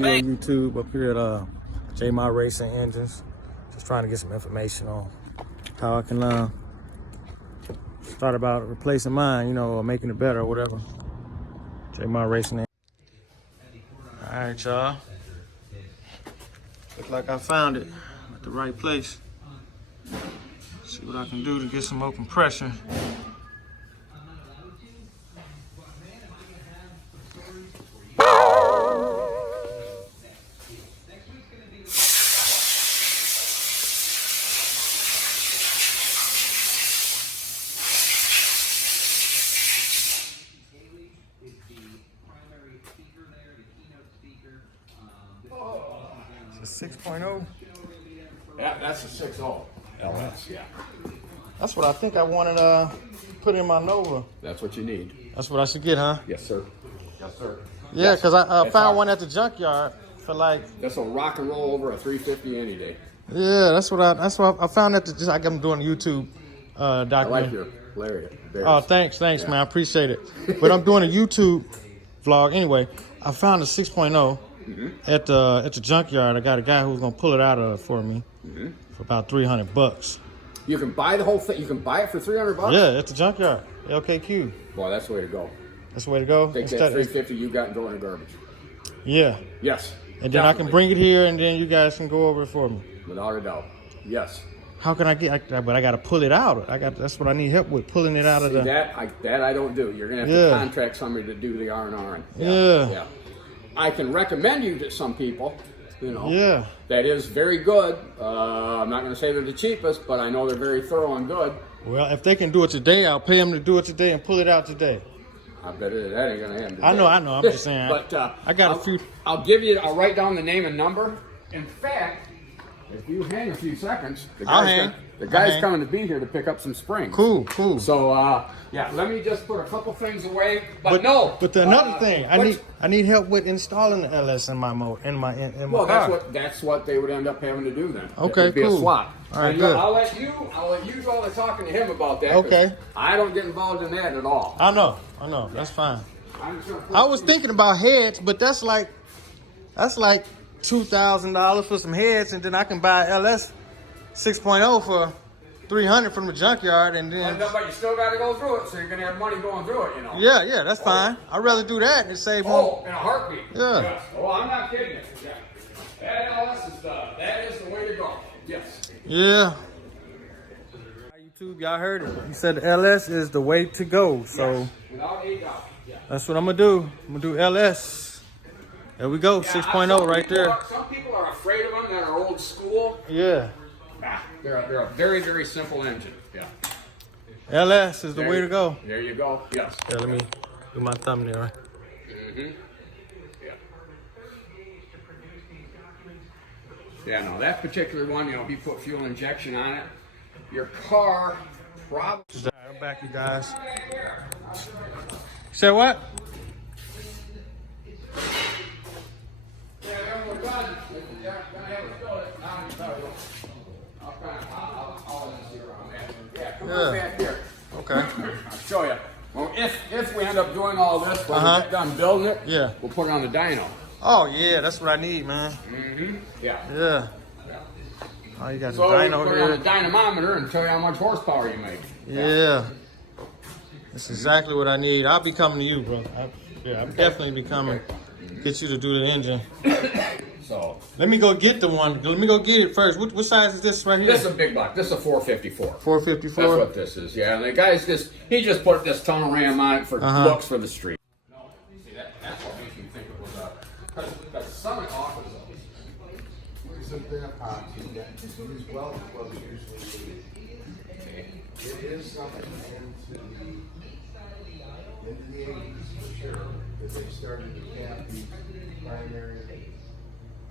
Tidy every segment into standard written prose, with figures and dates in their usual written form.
me on YouTube up here at Jamr Racing Engines. Just trying to get some information on how I can start about replacing mine, you know, or making it better or whatever. Jamr Racing. All right, y'all. Looks like I found it at the right place. See what I can do to get some more compression. It's a 6.0. Yeah, that's a 6.0 LS. Yeah. That's what I think I wanted put in my Nova. That's what you need. That's what I should get, huh? Yes, sir. Yes, sir. Yeah, because I found one at the junkyard for like. That's a rock and roll over a 350 any day. Yeah, that's what I found at the. Just like I'm doing a YouTube documentary. I like your Larry. Oh, thanks, yeah. Man. I appreciate it. But I'm doing a YouTube vlog anyway. I found a 6.0 at the junkyard. I got a guy who's gonna pull it out of for me for about $300. You can buy the whole thing. You can buy it for $300. Yeah, at the junkyard. LKQ. Boy, that's the way to go. That's the way to go. Take that 350 you got and throw it in the garbage. Yeah. Yes. And then definitely. I can bring it here, and then you guys can go over it for me. Without a doubt. Yes. How can I get? But I got to pull it out. That's what I need help with, pulling it out of the. That I don't do. You're gonna have to contract somebody to do the R&R. Yeah. I can recommend you to some people. You know. Yeah. That is very good. I'm not gonna say they're the cheapest, but I know they're very thorough and good. Well, if they can do it today, I'll pay them to do it today and pull it out today. I bet that ain't gonna happen today. I know. I'm just saying. But I got a few. I'll write down the name and number. In fact, if you hang a few seconds, the guy's coming to be here to pick up some springs. Cool. So yeah, let me just put a couple things away. But another thing, I need help with installing the LS in my car. That's what they would end up having to do then. Okay, It'd be a swap. All right, good. I'll let you do all the talking to him about that. Okay. I don't get involved in that at all. I know. That's fine. I was thinking about heads, but that's like $2,000 for some heads, and then I can buy LS 6.0 for $300 from the junkyard, and then. But you still got to go through it, so you're gonna have money going through it, you know. Yeah, that's fine. I'd rather do that and save more. Oh, in a heartbeat. Yeah. Yes. Oh, I'm not kidding you. Yeah. That LS is that is the way to go. Yes. Yeah. YouTube, y'all heard it. He said the LS is the way to go. So. Yes. Without a doubt. Yeah. That's what I'm gonna do. I'm gonna do LS. There we go, 6.0 right there. Some people are afraid of them that are old school. Yeah. They're a very, very simple engine. Yeah. LS is the way to go. There you go. Yes. Yeah, let me do my thumbnail. Right? Yeah. Yeah, no, that particular one, if you put fuel injection on it, your car probably... I'm back, you guys. Say what? Okay. I'll show you. Well, if we end up doing all this, when we get done building it, we'll put it on the dyno. Oh yeah, that's what I need, man. Yeah. Oh, you got the dyno put it on the dynamometer and tell you how much horsepower you make. Yeah. That's exactly what I need. I'll be coming to you, bro. I'm definitely be coming. Get you to do the engine. So let me go get the one. Let me go get it first. What size is this right here? This is a big block. This is a 454. 454. That's what this is. Yeah, and the guy's he just put this tunnel ram on it for looks for the street. No, see that's what makes me think it was because some offers those. Some thin epoxy that is used well before we usually use. It is something into the 80s for sure that they started to cap these primary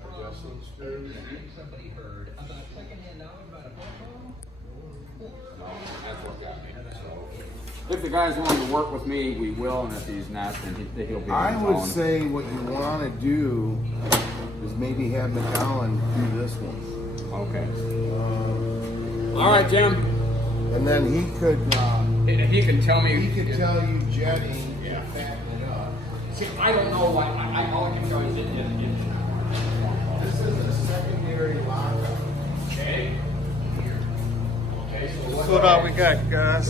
adjusting screws. Somebody heard about secondhand knowledge about a phone. No, that's what got me. So, if the guy's willing to work with me, we will, and if he's not, then he'll be. I would say what you want to do is maybe have McGowan do this one. Okay. All right, Jim. And then he could. He can tell me. He could tell you jetting. Yeah. Fatten it up. See, I don't know what. All I can tell you is it. what all we got, you guys.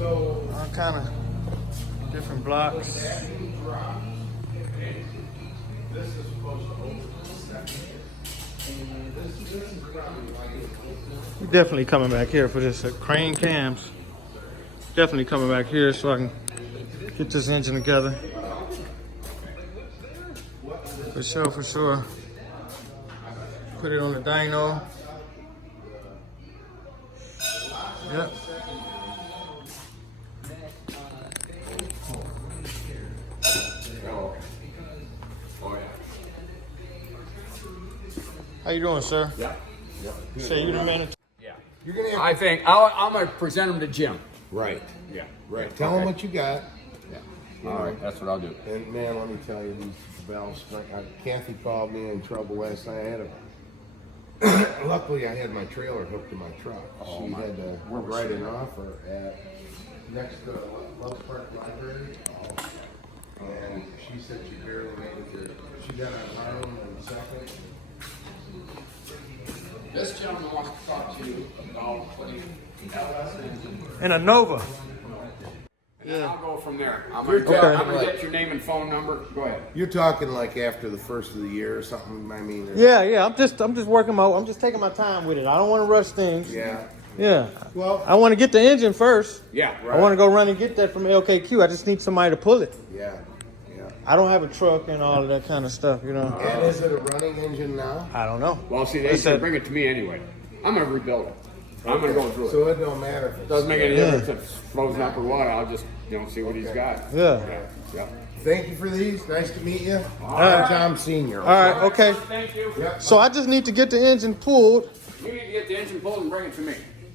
All kind of different blocks. We're definitely coming back here for this crane cams. Definitely coming back here so I can get this engine together. For sure, for sure. Put it on the dyno. Yep. How you doing, sir? Yeah. Say you the man. Yeah. You're gonna have I think I'm gonna present them to Jim. right. Yeah. Right. Tell them what you got. Yeah. All right. That's what I'll do. And man, let me tell you, these valves. Kathy called me in trouble last night. I had a. Luckily, I had my trailer hooked to my truck. Oh, She my. had to Where was write she? an offer at next to Love Park Library. And she said she barely made it. She got on her own in a second. This gentleman wants to talk to you about putting LS engine. And a Nova. And I'll go from there. I'm You're gonna talking get your name and phone number. Go ahead. You're talking like after the first of the year or something. I mean. Yeah. I'm just taking my time with it. I don't want to rush things. Yeah. Yeah. Well. I want to get the engine first. Yeah. I want to go run and get that from LKQ. I just need somebody to pull it. Yeah. Yeah. I don't have a truck and all of that kind of stuff, you know. And is it a running engine now? I don't know. Well, see, they said bring it to me anyway. I'm gonna rebuild it. I'm gonna go through it. So it don't matter if it's Doesn't make any difference if it's frozen up or what. I'll just see what he's got. Yeah. Yeah. Thank you for these. Nice to meet you. right. Tom Senior. All right. Okay. Thank you. Yep. So I just need to get the engine pulled. You need to get the engine pulled and bring it to me.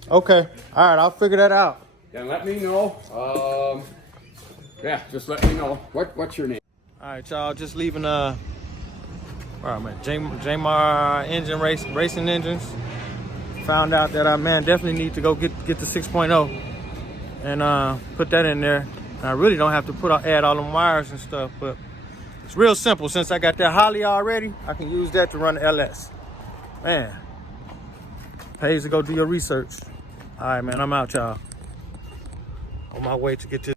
Okay. All right. I'll figure that out. Then let me know. Yeah, just let me know. What's your name? All right, y'all. Just leaving. Where I'm at. Jamr engine racing engines. Found out that I definitely need to go get the 6.0 and put that in there. And I really don't have to add all them wires and stuff, but it's real simple. Since I got that Holly already, I can use that to run the LS. Man, pays to go do your research. All right, man. I'm out, y'all. On my way to get this.